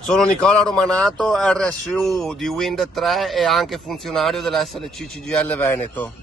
Sono Nicola Romanato, RSU di Wind 3 e anche funzionario dell'SLC CGIL Veneto.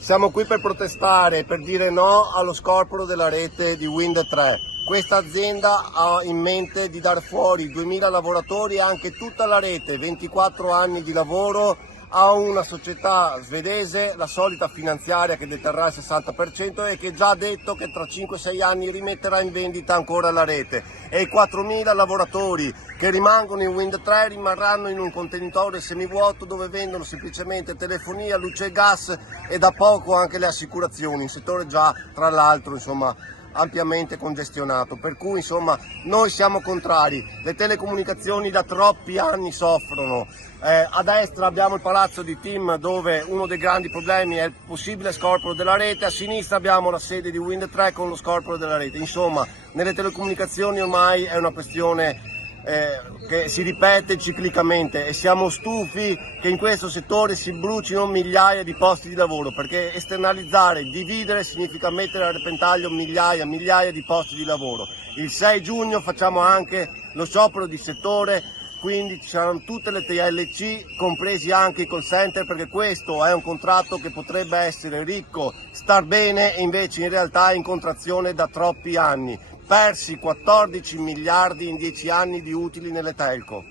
Siamo qui per protestare, per dire no allo scorporo della rete di Wind 3. Questa azienda ha in mente di dar fuori 2000 lavoratori e anche tutta la rete, 24 anni di lavoro, a una società svedese, la solita finanziaria, che deterrà il 60% e che già ha detto che tra 5-6 anni rimetterà in vendita ancora la rete. E i 4000 lavoratori che rimangono in Wind 3 rimarranno in un contenitore semivuoto dove vendono semplicemente telefonia, luce e gas e da poco anche le assicurazioni, un settore già tra l'altro ampiamente congestionato, per cui noi siamo contrari. Le telecomunicazioni da troppi anni soffrono. A destra abbiamo il palazzo di TIM, dove uno dei grandi problemi è il possibile scorporo della rete, a sinistra abbiamo la sede di Wind 3 con lo scorporo della rete. Insomma, nelle telecomunicazioni ormai è una questione che si ripete ciclicamente e siamo stufi che in questo settore si brucino migliaia di posti di lavoro, perché esternalizzare, dividere significa mettere a repentaglio migliaia di posti di lavoro. Il 6 giugno facciamo anche lo sciopero di settore, quindi ci saranno tutte le TLC, compresi anche i call center, perché questo è un contratto che potrebbe essere ricco, star bene, e invece in realtà è in contrazione da troppi anni. Persi 14 miliardi in 10 anni di utili nelle telco.